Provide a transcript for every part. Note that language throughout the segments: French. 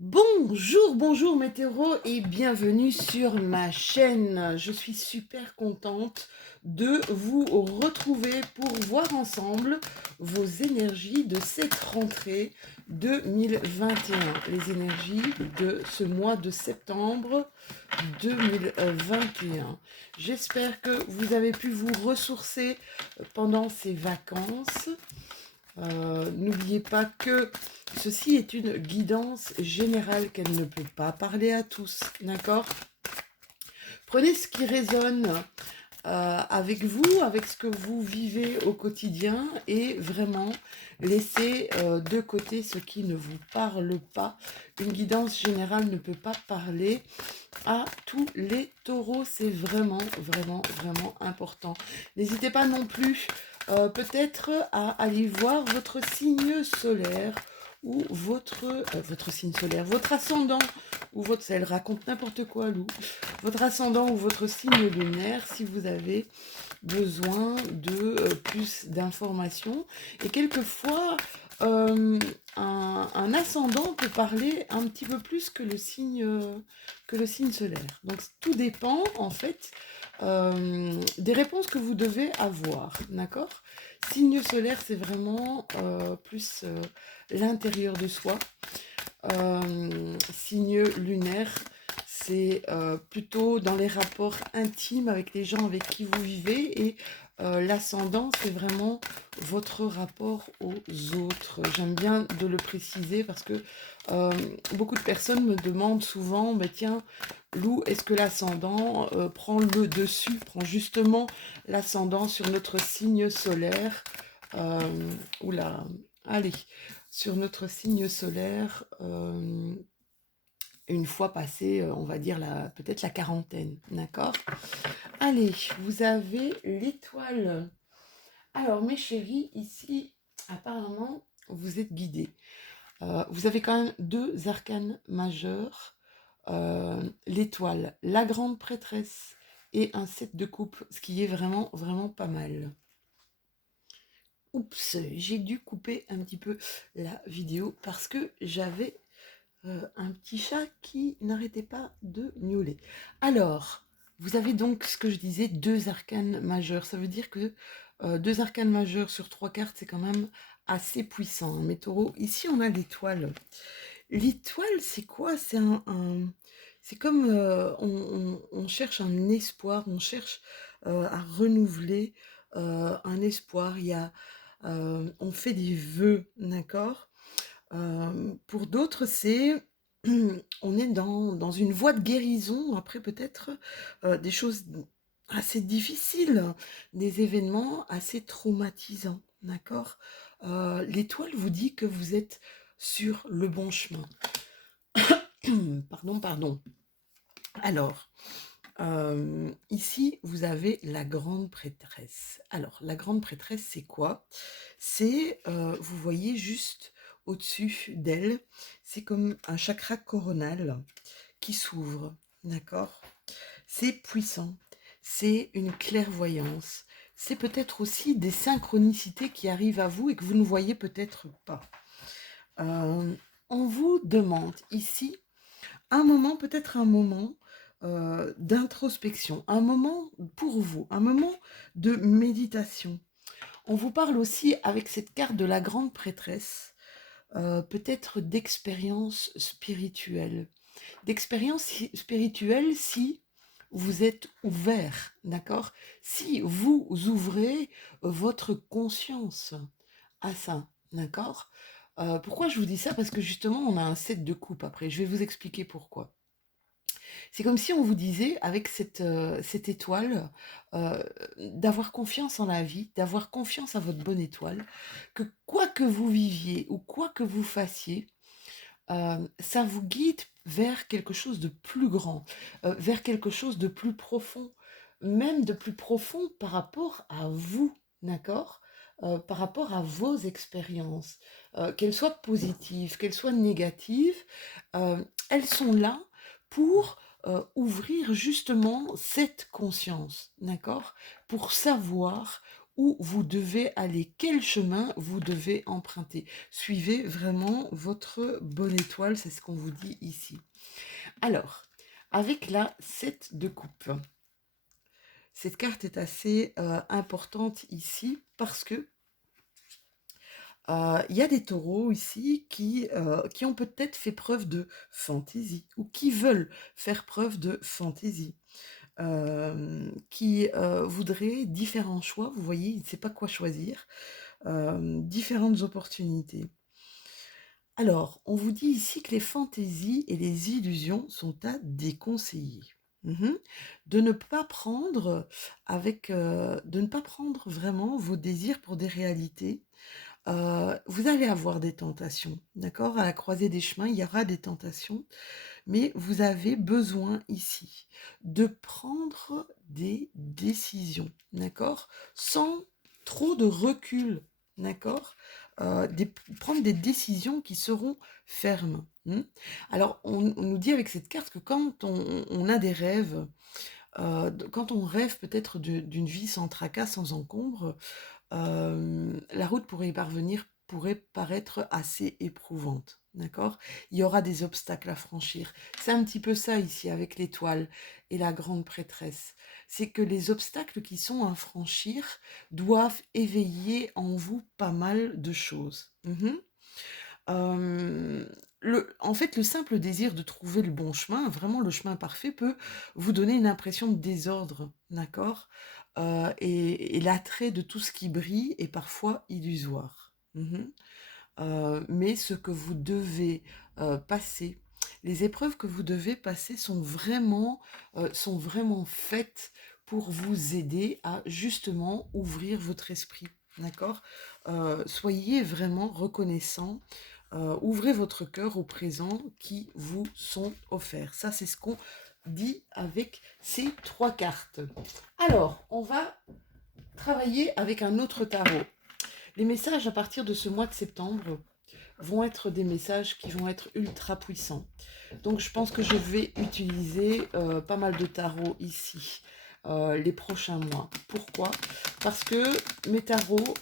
Bonjour, bonjour mes terreaux et bienvenue sur ma chaîne. Je suis super contente de vous retrouver pour voir ensemble vos énergies de cette rentrée 2021. Les énergies de ce mois de septembre 2021. J'espère que vous avez pu vous ressourcer pendant ces vacances. N'oubliez pas que ceci est une guidance générale qu'elle ne peut pas parler à tous, d'accord? Prenez ce qui résonne avec vous, avec ce que vous vivez au quotidien et vraiment laissez de côté ce qui ne vous parle pas. Une guidance générale ne peut pas parler à tous les taureaux, c'est vraiment, vraiment, vraiment important. N'hésitez pas non plus peut-être à aller voir votre signe solaire ou votre signe solaire, votre ascendant ou votre... Elle raconte n'importe quoi, Lou. Votre ascendant ou votre signe lunaire si vous avez besoin de plus d'informations. Et quelquefois, un ascendant peut parler un petit peu plus que le signe solaire. Donc tout dépend en fait des réponses que vous devez avoir, d'accord? Signe solaire, c'est vraiment plus l'intérieur de soi. Signe lunaire, c'est plutôt dans les rapports intimes avec les gens avec qui vous vivez et l'ascendant, c'est vraiment votre rapport aux autres. J'aime bien de le préciser parce que beaucoup de personnes me demandent souvent, mais tiens, Lou, est-ce que l'ascendant prend le dessus, prend justement l'ascendant sur notre signe solaire oula, allez, sur notre signe solaire une fois passé, on va dire peut-être la quarantaine, d'accord? Allez, vous avez l'étoile. Alors, mes chéris, ici, apparemment, vous êtes guidés. Vous avez quand même deux arcanes majeurs. L'étoile, la grande prêtresse et un 7 de coupe, ce qui est vraiment, vraiment pas mal. Oups, j'ai dû couper un petit peu la vidéo parce que j'avais un petit chat qui n'arrêtait pas de miauler. Alors, vous avez donc ce que je disais, deux arcanes majeurs. Ça veut dire que deux arcanes majeurs sur trois cartes, c'est quand même assez puissant, hein, mes taureaux. Ici, on a l'étoile. L'étoile, c'est quoi? C'est comme on cherche un espoir, on cherche à renouveler un espoir. On fait des vœux, d'accord? Pour d'autres, c'est on est dans une voie de guérison, après peut-être des choses assez difficiles, des événements assez traumatisants, d'accord? L'étoile vous dit que vous êtes sur le bon chemin. Pardon, pardon. Alors, ici, vous avez la grande prêtresse. Alors, la grande prêtresse, c'est quoi? C'est, vous voyez juste au-dessus d'elle, c'est comme un chakra coronal qui s'ouvre, d'accord? C'est puissant, c'est une clairvoyance, c'est peut-être aussi des synchronicités qui arrivent à vous et que vous ne voyez peut-être pas. On vous demande ici peut-être un moment d'introspection, un moment pour vous, un moment de méditation. On vous parle aussi avec cette carte de la grande prêtresse, peut-être d'expérience spirituelle. D'expérience spirituelle si vous êtes ouvert, d'accord? Si vous ouvrez votre conscience à ça, d'accord? Pourquoi je vous dis ça? Parce que justement, on a un 7 de coupe après. Je vais vous expliquer pourquoi. C'est comme si on vous disait, avec cette étoile, d'avoir confiance en la vie, d'avoir confiance à votre bonne étoile, que quoi que vous viviez ou quoi que vous fassiez, ça vous guide vers quelque chose de plus grand, vers quelque chose de plus profond, même de plus profond par rapport à vous, d'accord? Par rapport à vos expériences, qu'elles soient positives, qu'elles soient négatives, elles sont là pour ouvrir justement cette conscience, d'accord? Pour savoir où vous devez aller, quel chemin vous devez emprunter. Suivez vraiment votre bonne étoile, c'est ce qu'on vous dit ici. Alors, avec la 7 de coupe, cette carte est assez importante ici parce que il y a des taureaux ici qui ont peut-être fait preuve de fantaisie ou qui veulent faire preuve de fantaisie, qui voudraient différents choix. Vous voyez, il ne sait pas quoi choisir, différentes opportunités. Alors, on vous dit ici que les fantaisies et les illusions sont à déconseiller. Mhm. De ne pas prendre de ne pas prendre vraiment vos désirs pour des réalités. Vous allez avoir des tentations, d'accord? À la croisée des chemins, il y aura des tentations, mais vous avez besoin ici de prendre des décisions, d'accord? Sans trop de recul, d'accord? Prendre des décisions qui seront fermes. Alors, on nous dit avec cette carte que quand on a des rêves, quand on rêve peut-être d'une vie sans tracas, sans encombre, la route pour y parvenir pourrait paraître assez éprouvante, d'accord? Il y aura des obstacles à franchir. C'est un petit peu ça ici avec l'étoile et la grande prêtresse. C'est que les obstacles qui sont à franchir doivent éveiller en vous pas mal de choses. En fait, le simple désir de trouver le bon chemin, vraiment le chemin parfait, peut vous donner une impression de désordre, d'accord? Et l'attrait de tout ce qui brille est parfois illusoire. Mais ce que vous devez passer, les épreuves que vous devez passer sont vraiment faites pour vous aider à justement ouvrir votre esprit, d'accord? Soyez vraiment reconnaissant. Ouvrez votre cœur au présent qui vous sont offerts. Ça, c'est ce qu'on dit avec ces 3 cartes. Alors, on va travailler avec un autre tarot. Les messages à partir de ce mois de septembre vont être des messages qui vont être ultra puissants. Donc je pense que je vais utiliser pas mal de tarots ici les prochains mois. Pourquoi? Parce que mes tarots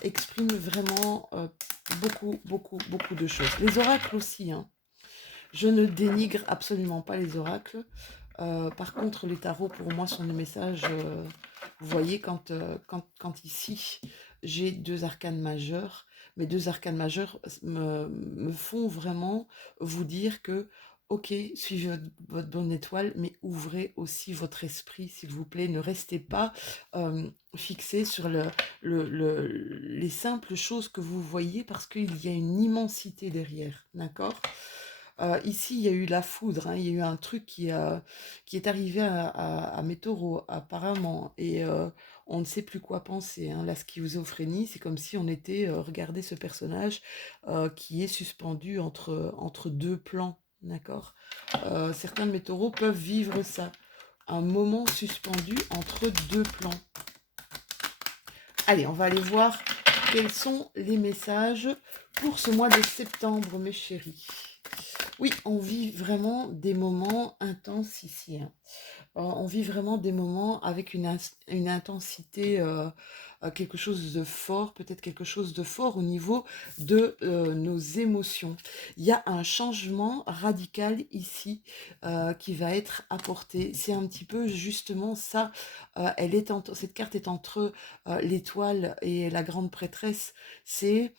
expriment vraiment beaucoup de choses. Les oracles aussi, hein. Je ne dénigre absolument pas les oracles. Par contre, les tarots, pour moi, sont des messages... vous voyez, quand ici, j'ai 2 arcanes majeures, mes 2 arcanes majeures me font vraiment vous dire que, ok, suivez votre bonne étoile, mais ouvrez aussi votre esprit, s'il vous plaît. Ne restez pas fixé sur les simples choses que vous voyez, parce qu'il y a une immensité derrière, d'accord? Ici, il y a eu la foudre, hein, il y a eu un truc qui est arrivé à mes taureaux, apparemment, et on ne sait plus quoi penser, hein. La schizophrénie, c'est comme si on était, regardez ce personnage qui est suspendu entre 2 plans, d'accord? Certains de mes taureaux peuvent vivre ça, un moment suspendu entre 2 plans. Allez, on va aller voir quels sont les messages pour ce mois de septembre, mes chéris. Oui, on vit vraiment des moments intenses ici, hein. On vit vraiment des moments avec une intensité, quelque chose de fort, peut-être quelque chose de fort au niveau de nos émotions. Il y a un changement radical ici qui va être apporté. C'est un petit peu justement ça. Cette carte est entre l'étoile et la grande prêtresse. C'est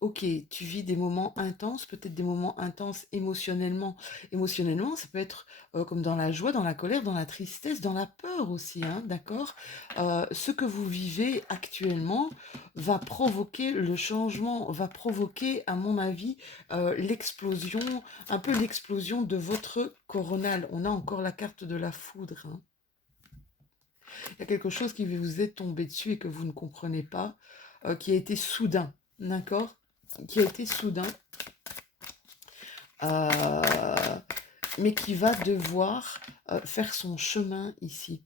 ok, tu vis des moments intenses, peut-être des moments intenses émotionnellement. Émotionnellement, ça peut être comme dans la joie, dans la colère, dans la tristesse, dans la peur aussi, hein, d'accord? Ce que vous vivez actuellement va provoquer le changement, va provoquer, à mon avis, l'explosion, un peu l'explosion de votre coronal. On a encore la carte de la foudre, hein. Il y a quelque chose qui vous est tombé dessus et que vous ne comprenez pas, qui a été soudain, d'accord? Qui a été soudain, euh, mais qui va devoir faire son chemin ici.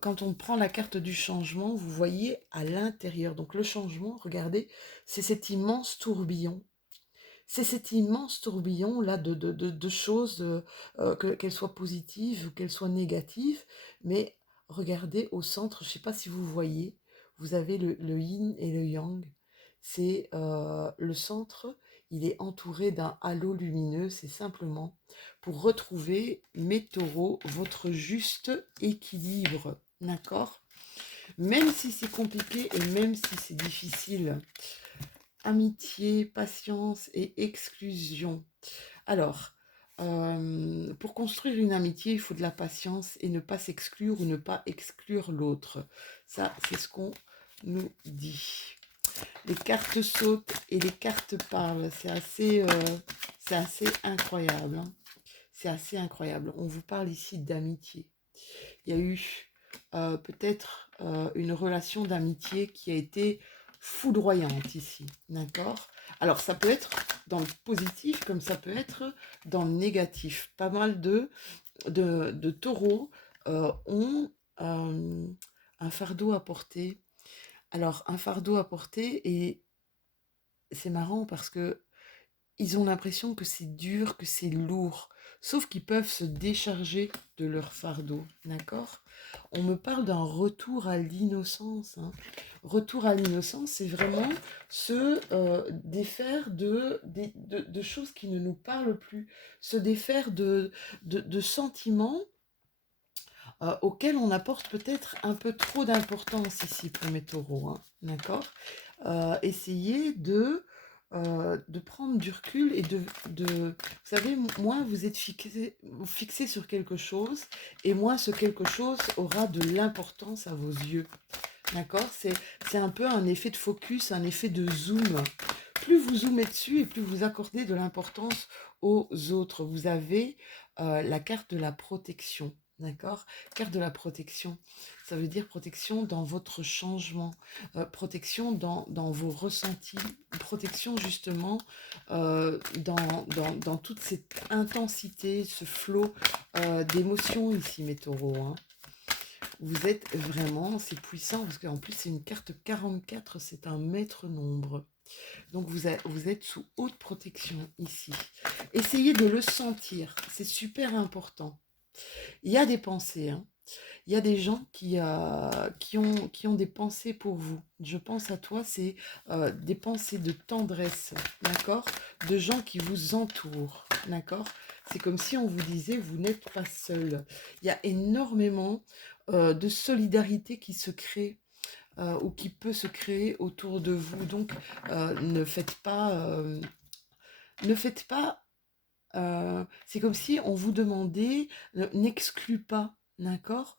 Quand on prend la carte du changement, vous voyez à l'intérieur, donc le changement, regardez, c'est cet immense tourbillon. C'est cet immense tourbillon là de choses, qu'elles soient positives ou qu'elles soient négatives, mais regardez au centre, je ne sais pas si vous voyez, vous avez le yin et le yang. C'est le centre, il est entouré d'un halo lumineux, c'est simplement pour retrouver, mes taureaux, votre juste équilibre, d'accord? Même si c'est compliqué et même si c'est difficile. Amitié, patience et exclusion. Alors, pour construire une amitié, il faut de la patience et ne pas s'exclure ou ne pas exclure l'autre. Ça, c'est ce qu'on nous dit. Les cartes sautent et les cartes parlent. C'est assez incroyable, hein. C'est assez incroyable. On vous parle ici d'amitié. Il y a eu peut-être une relation d'amitié qui a été foudroyante ici, d'accord? Alors ça peut être dans le positif comme ça peut être dans le négatif. Pas mal de taureaux ont un fardeau à porter. Alors un fardeau à porter et c'est marrant parce que ils ont l'impression que c'est dur, que c'est lourd, sauf qu'ils peuvent se décharger de leur fardeau, d'accord? On me parle d'un retour à l'innocence, hein. Retour à l'innocence, c'est vraiment se défaire de choses qui ne nous parlent plus, se défaire de sentiments auxquels on apporte peut-être un peu trop d'importance ici pour mes taureaux, hein, d'accord? Essayez de prendre du recul et vous savez, moins vous êtes fixé sur quelque chose, et moins ce quelque chose aura de l'importance à vos yeux. D'accord? C'est un peu un effet de focus, un effet de zoom. Plus vous zoomez dessus et plus vous accordez de l'importance aux autres. Vous avez la carte de la protection. D'accord? Carte de la protection. Ça veut dire protection dans votre changement, protection dans vos ressentis, protection justement dans toute cette intensité, ce flot d'émotions ici, mes taureaux, hein. Vous êtes vraiment, c'est puissant, parce qu'en plus c'est une carte 44, c'est un maître nombre. Donc vous êtes sous haute protection ici. Essayez de le sentir, c'est super important. Il y a des pensées, hein. Il y a des gens qui ont des pensées pour vous. Je pense à toi, c'est des pensées de tendresse, d'accord? De gens qui vous entourent, d'accord? C'est comme si on vous disait, vous n'êtes pas seul. Il y a énormément de solidarité qui se crée ou qui peut se créer autour de vous. Donc, ne faites pas... ne faites pas c'est comme si on vous demandait, n'exclus pas, d'accord?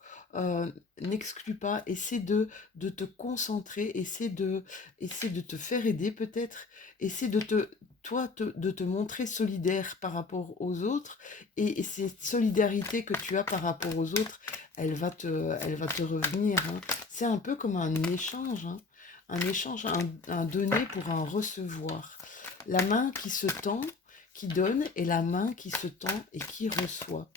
N'exclus pas, de te concentrer, essaie de te faire aider peut-être, essaie de te montrer solidaire par rapport aux autres, et cette solidarité que tu as par rapport aux autres, elle va te revenir, hein. C'est un peu comme un échange, hein. Un échange, un donner pour un recevoir. La main qui se tend, qui donne, et la main qui se tend et qui reçoit.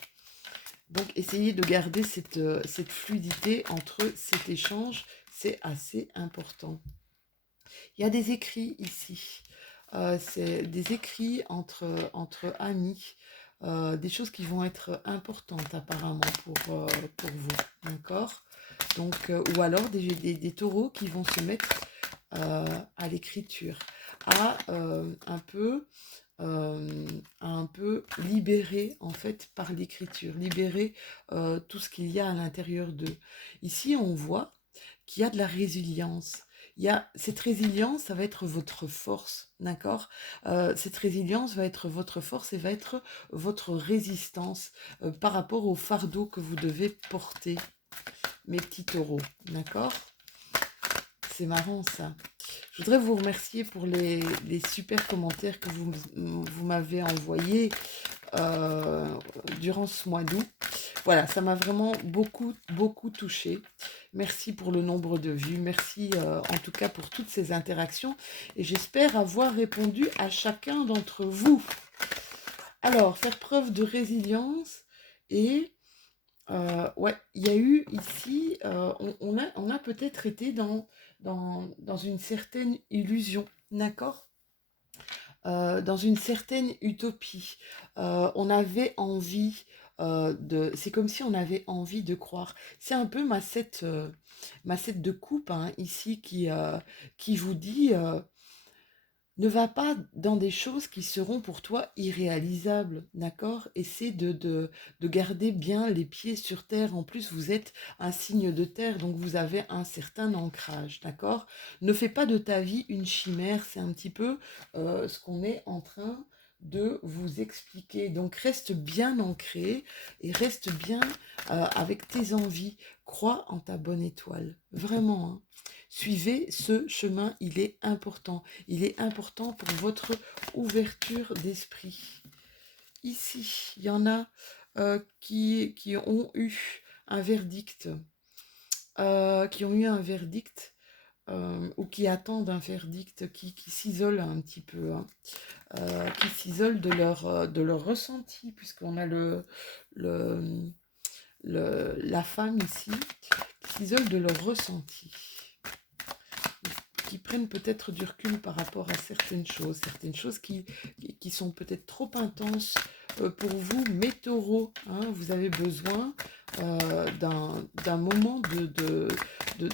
Donc essayez de garder cette fluidité entre cet échange, c'est assez important. Il y a des écrits ici, c'est des écrits entre amis, des choses qui vont être importantes apparemment pour vous, d'accord? Donc, ou alors des taureaux qui vont se mettre à l'écriture, à un peu libéré en fait par l'écriture, libérer tout ce qu'il y a à l'intérieur d'eux. Ici, on voit qu'il y a de la résilience. Cette résilience, ça va être votre force, d'accord? Cette résilience va être votre force et va être votre résistance par rapport au fardeau que vous devez porter, mes petits taureaux, d'accord? C'est marrant ça. Je voudrais vous remercier pour les super commentaires que vous m'avez envoyés durant ce mois d'août. Voilà, ça m'a vraiment beaucoup, beaucoup touchée. Merci pour le nombre de vues. Merci en tout cas pour toutes ces interactions. Et j'espère avoir répondu à chacun d'entre vous. Alors, faire preuve de résilience et... ouais, il y a eu ici, on a peut-être été dans une certaine illusion, d'accord? Dans une certaine utopie. On avait envie c'est comme si on avait envie de croire. C'est un peu ma 7 de coupe hein, ici qui vous dit ne va pas dans des choses qui seront pour toi irréalisables, d'accord? Essaie de garder bien les pieds sur terre. En plus, vous êtes un signe de terre, donc vous avez un certain ancrage, d'accord? Ne fais pas de ta vie une chimère, c'est un petit peu ce qu'on est en train de vous expliquer. Donc reste bien ancré et reste bien avec tes envies. Crois en ta bonne étoile, vraiment, hein. Suivez ce chemin, il est important. Il est important pour votre ouverture d'esprit. Ici, il y en a qui ont eu un verdict, ou qui attendent un verdict, qui s'isolent un petit peu, hein, qui s'isolent de leur ressenti, puisqu'on a la femme ici, qui s'isole de leur ressenti, qui prennent peut-être du recul par rapport à certaines choses qui sont peut-être trop intenses pour vous, mes taureaux, hein, vous avez besoin d'un moment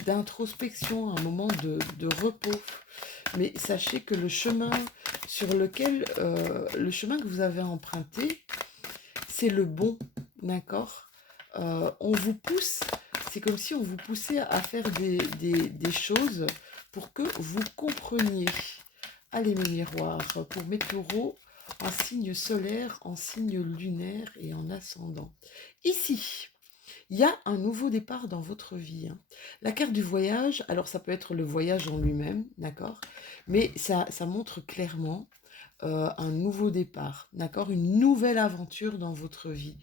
d'introspection, un moment de repos. Mais sachez que le chemin le chemin que vous avez emprunté, c'est le bon, d'accord? On vous pousse, c'est comme si on vous poussait à faire des choses pour que vous compreniez. Allez mes miroirs, pour mes taureaux, en signe solaire, en signe lunaire et en ascendant. Ici, il y a un nouveau départ dans votre vie, hein. La carte du voyage, alors ça peut être le voyage en lui-même, d'accord? Mais ça montre clairement un nouveau départ, d'accord? Une nouvelle aventure dans votre vie,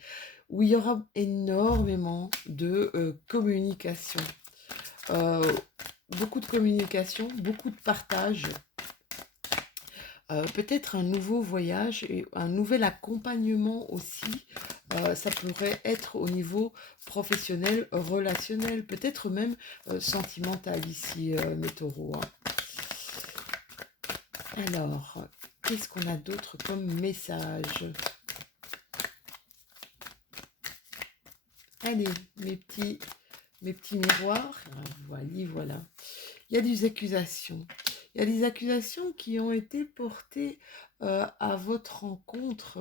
où il y aura énormément de communication. Beaucoup de communication, beaucoup de partage, peut-être un nouveau voyage et un nouvel accompagnement aussi. Ça pourrait être au niveau professionnel, relationnel, peut-être même sentimental ici, mes taureaux, hein. Alors, qu'est-ce qu'on a d'autre comme message? Allez, mes petits miroirs, voilà. Il y a des accusations. Il y a des accusations qui ont été portées à votre rencontre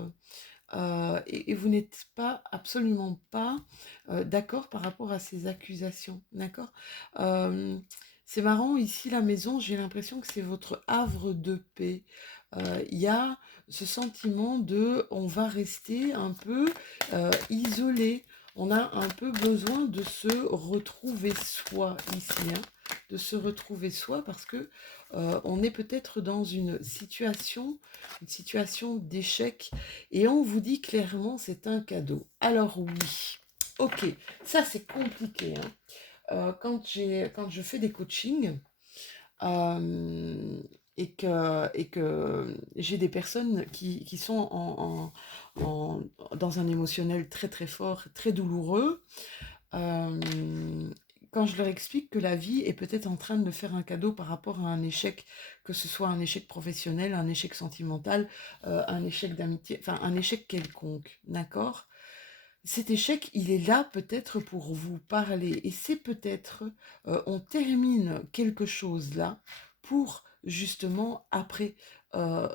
et vous n'êtes pas, absolument pas d'accord par rapport à ces accusations, d'accord? C'est marrant, ici, la maison, j'ai l'impression que c'est votre havre de paix. Il y a ce sentiment on va rester un peu isolé. On a un peu besoin de se retrouver soi ici, hein, de se retrouver soi parce que on est peut-être dans une situation d'échec et on vous dit clairement c'est un cadeau. Alors oui, ok, ça c'est compliqué, hein. Quand je fais des coachings euh, et que j'ai des personnes qui sont dans un émotionnel très très fort, très douloureux, euh, quand je leur explique que la vie est peut-être en train de me faire un cadeau par rapport à un échec, que ce soit un échec professionnel, un échec sentimental, un échec d'amitié, enfin un échec quelconque, d'accord? Cet échec, il est là peut-être pour vous parler. Et c'est peut-être, on termine quelque chose là pour justement après euh,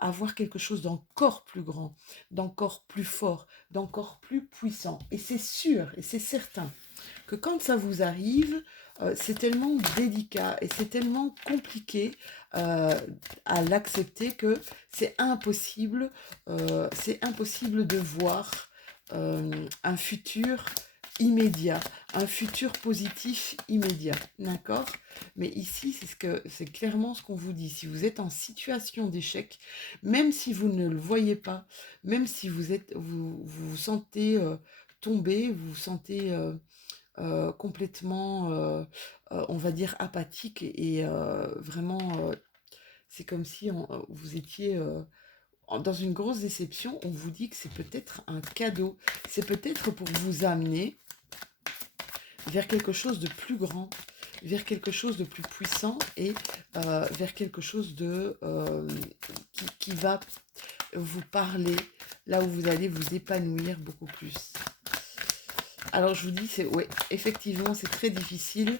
avoir quelque chose d'encore plus grand, d'encore plus fort, d'encore plus puissant. Et c'est sûr et c'est certain que quand ça vous arrive, c'est tellement délicat et c'est tellement compliqué euh, à l'accepter que c'est impossible de voir un futur immédiat, un futur positif immédiat, d'accord? Mais ici, c'est clairement ce qu'on vous dit. Si vous êtes en situation d'échec, même si vous ne le voyez pas, même si vous sentez tomber, vous vous sentez complètement, on va dire, apathique et vraiment, c'est comme si vous étiez dans une grosse déception. On vous dit que c'est peut-être un cadeau. C'est peut-être pour vous amener vers quelque chose de plus grand, vers quelque chose de plus puissant et vers quelque chose qui va vous parler, là où vous allez vous épanouir beaucoup plus. Alors je vous dis, ouais, effectivement, c'est très difficile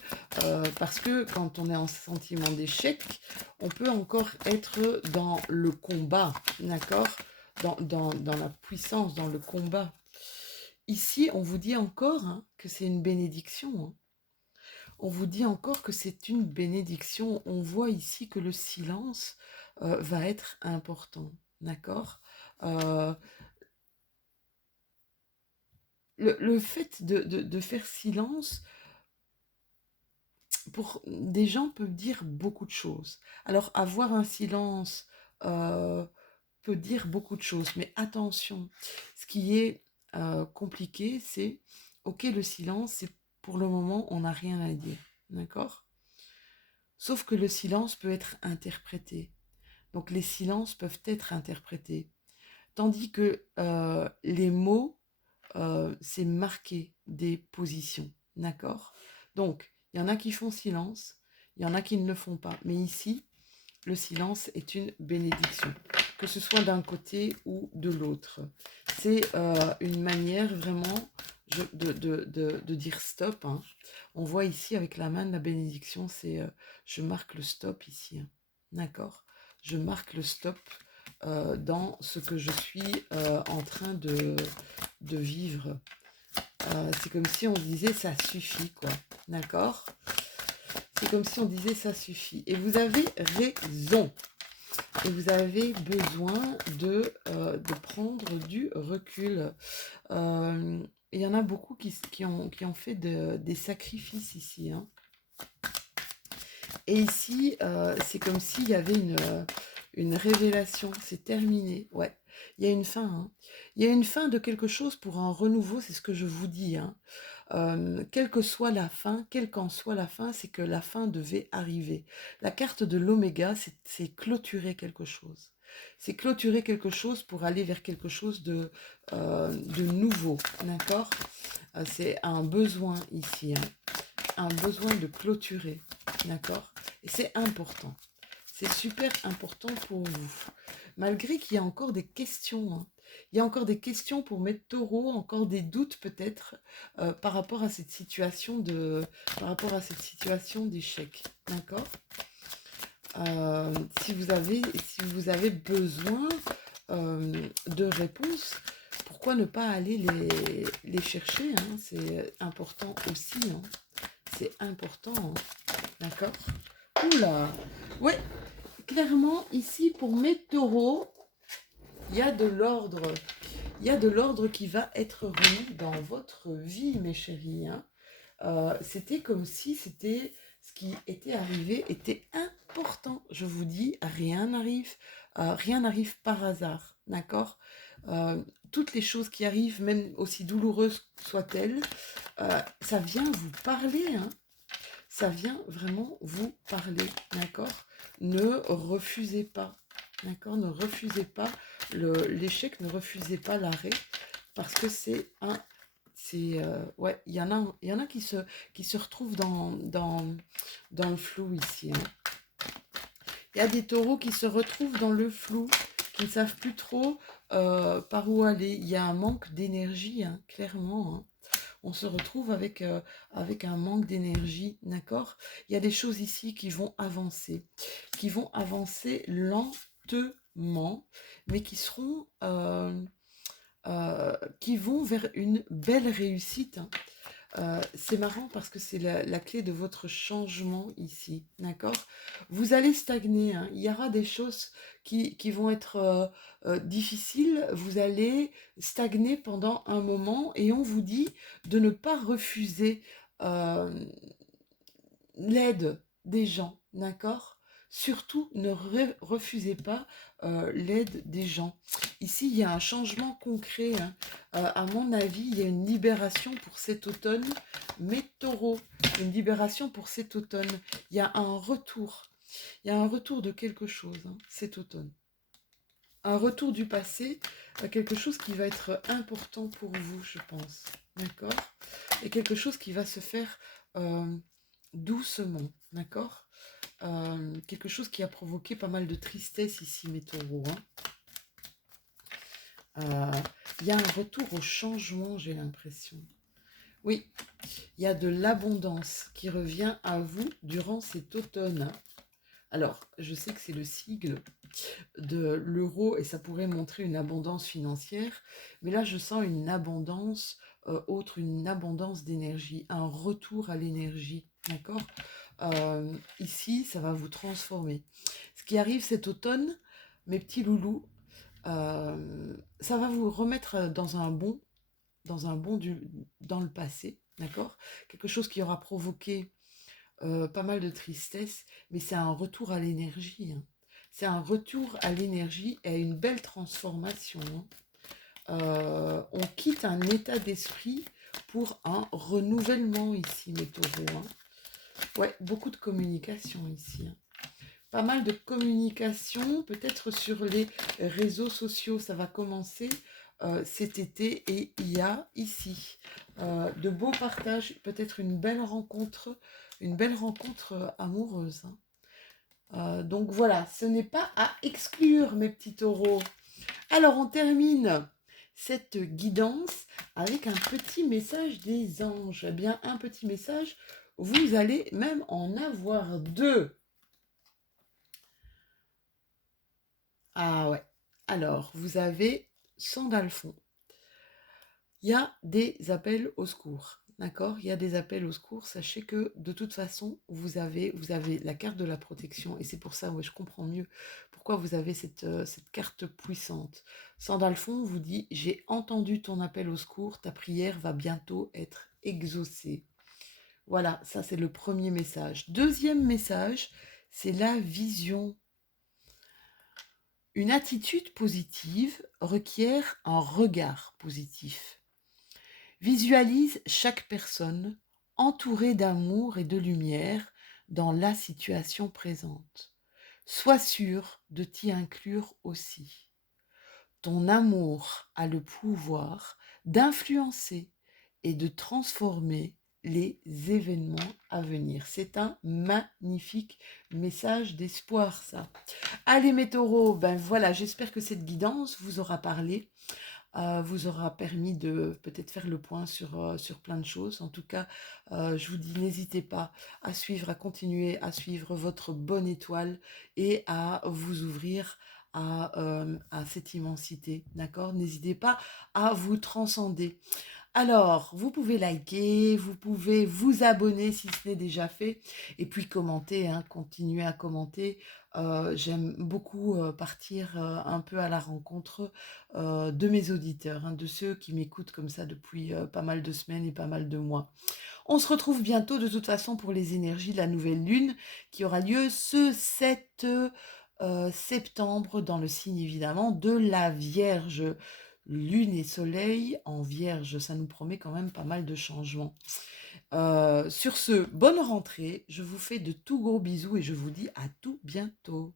parce que quand on est en sentiment d'échec, on peut encore être dans le combat, d'accord, dans la puissance, dans le combat. Ici, on vous dit encore hein, que c'est une bénédiction. Hein. On vous dit encore que c'est une bénédiction. On voit ici que le silence va être important, d'accord. Le fait de faire silence, pour des gens peut dire beaucoup de choses. Alors, avoir un silence peut dire beaucoup de choses, mais attention, ce qui est compliqué, c'est, ok, le silence, c'est pour le moment, on n'a rien à dire, d'accord? Sauf que le silence peut être interprété. Donc, les silences peuvent être interprétés. Tandis que les mots, c'est marquer des positions, d'accord? Donc, il y en a qui font silence, il y en a qui ne le font pas. Mais ici, le silence est une bénédiction, que ce soit d'un côté ou de l'autre. C'est une manière vraiment de dire stop. Hein. On voit ici avec la main de la bénédiction, c'est je marque le stop ici. Hein. D'accord? Je marque le stop dans ce que je suis en train de vivre. C'est comme si on disait ça suffit, quoi. D'accord? C'est comme si on disait ça suffit. Et vous avez raison. Et vous avez besoin de prendre du recul. Il y en a beaucoup qui ont fait des sacrifices ici. Hein. Et ici, c'est comme s'il y avait une révélation. C'est terminé. Ouais. Il y a une fin. Hein. Il y a une fin de quelque chose pour un renouveau, c'est ce que je vous dis. Hein. Quelle que soit la fin, quelle qu'en soit la fin, c'est que la fin devait arriver. La carte de l'oméga, c'est clôturer quelque chose. C'est clôturer quelque chose pour aller vers quelque chose de nouveau, d'accord? C'est un besoin ici, hein, un besoin de clôturer, d'accord? Et c'est important. C'est super important pour vous. Malgré qu'il y a encore des questions, hein. Il y a encore des questions pour mes taureaux, encore des doutes peut-être par rapport à cette situation d'échec. D'accord. Si vous avez besoin de réponses, pourquoi ne pas aller les chercher hein. C'est important aussi. Hein. C'est important. Hein. D'accord. Oula. Ouais. Clairement, ici, pour mes taureaux, il y a de l'ordre. Il y a de l'ordre qui va être remis dans votre vie, mes chéris. Hein. C'était comme si c'était ce qui était arrivé était important. Je vous dis, rien n'arrive par hasard. D'accord. Toutes les choses qui arrivent, même aussi douloureuses soient-elles, ça vient vous parler. Hein. Ça vient vraiment vous parler, d'accord? Ne refusez pas, d'accord? Ne refusez pas l'échec, ne refusez pas l'arrêt, parce que ouais, il y en a qui se retrouvent dans le flou ici. Hein. Il y a des taureaux qui se retrouvent dans le flou, qui ne savent plus trop par où aller. Il y a un manque d'énergie, hein, clairement. Hein. On se retrouve avec un manque d'énergie, d'accord? Il y a des choses ici qui vont avancer lentement, mais qui vont vers une belle réussite. Hein. C'est marrant parce que c'est la clé de votre changement ici, d'accord? Vous allez stagner, hein. Il y aura des choses qui vont être difficiles, vous allez stagner pendant un moment et on vous dit de ne pas refuser euh, l'aide des gens, d'accord? Surtout, ne refusez pas l'aide des gens. Ici, il y a un changement concret. Hein. À mon avis, il y a une libération pour cet automne. Mes taureaux, une libération pour cet automne. Il y a un retour. Il y a un retour de quelque chose hein, cet automne. Un retour du passé, quelque chose qui va être important pour vous, je pense. D'accord? Et quelque chose qui va se faire doucement. D'accord? Quelque chose qui a provoqué pas mal de tristesse ici, mes taureaux. Hein. Euh, il y a un retour au changement, j'ai l'impression. Oui, il y a de l'abondance qui revient à vous durant cet automne. Alors, je sais que c'est le sigle de l'euro et ça pourrait montrer une abondance financière, mais là, je sens une abondance autre, une abondance d'énergie, un retour à l'énergie, d'accord. Ici, ça va vous transformer. Ce qui arrive cet automne, mes petits loulous, ça va vous remettre dans le passé, d'accord. Quelque chose qui aura provoqué pas mal de tristesse, mais c'est un retour à l'énergie, hein. C'est un retour à l'énergie et à une belle transformation, hein. On quitte un état d'esprit pour un renouvellement ici, mes taureaux, hein. Ouais, beaucoup de communication ici, hein. Pas mal de communication, peut-être sur les réseaux sociaux, ça va commencer cet été et il y a ici de beaux partages, peut-être une belle rencontre amoureuse, hein. Donc voilà, ce n'est pas à exclure, mes petits taureaux. Alors on termine cette guidance avec un petit message des anges. Eh bien, un petit message, vous allez même en avoir deux. Ah ouais. Alors, vous avez Sandalphon. Il y a des appels au secours. D'accord. Il y a des appels au secours. Sachez que de toute façon, vous avez la carte de la protection. Et c'est pour ça, ouais, je comprends mieux pourquoi vous avez cette carte puissante. Sandalphon vous dit, j'ai entendu ton appel au secours. Ta prière va bientôt être exaucée. Voilà, ça c'est le premier message. Deuxième message, c'est la vision. Une attitude positive requiert un regard positif. Visualise chaque personne entourée d'amour et de lumière dans la situation présente. Sois sûr de t'y inclure aussi. Ton amour a le pouvoir d'influencer et de transformer les événements à venir. C'est un magnifique message d'espoir, ça. Allez mes taureaux, ben voilà, j'espère que cette guidance vous aura parlé, vous aura permis de peut-être faire le point sur plein de choses. En tout cas, je vous dis, n'hésitez pas à suivre, à continuer à suivre votre bonne étoile et à vous ouvrir à cette immensité, d'accord. N'hésitez pas à vous transcender. Alors, vous pouvez liker, vous pouvez vous abonner si ce n'est déjà fait, et puis commenter, hein, continuer à commenter. J'aime beaucoup partir un peu à la rencontre de mes auditeurs, hein, de ceux qui m'écoutent comme ça depuis pas mal de semaines et pas mal de mois. On se retrouve bientôt de toute façon pour les énergies de la nouvelle lune qui aura lieu ce 7 septembre dans le signe évidemment de la Vierge. Lune et soleil en Vierge, ça nous promet quand même pas mal de changements. Sur ce, bonne rentrée, je vous fais de tout gros bisous et je vous dis à tout bientôt.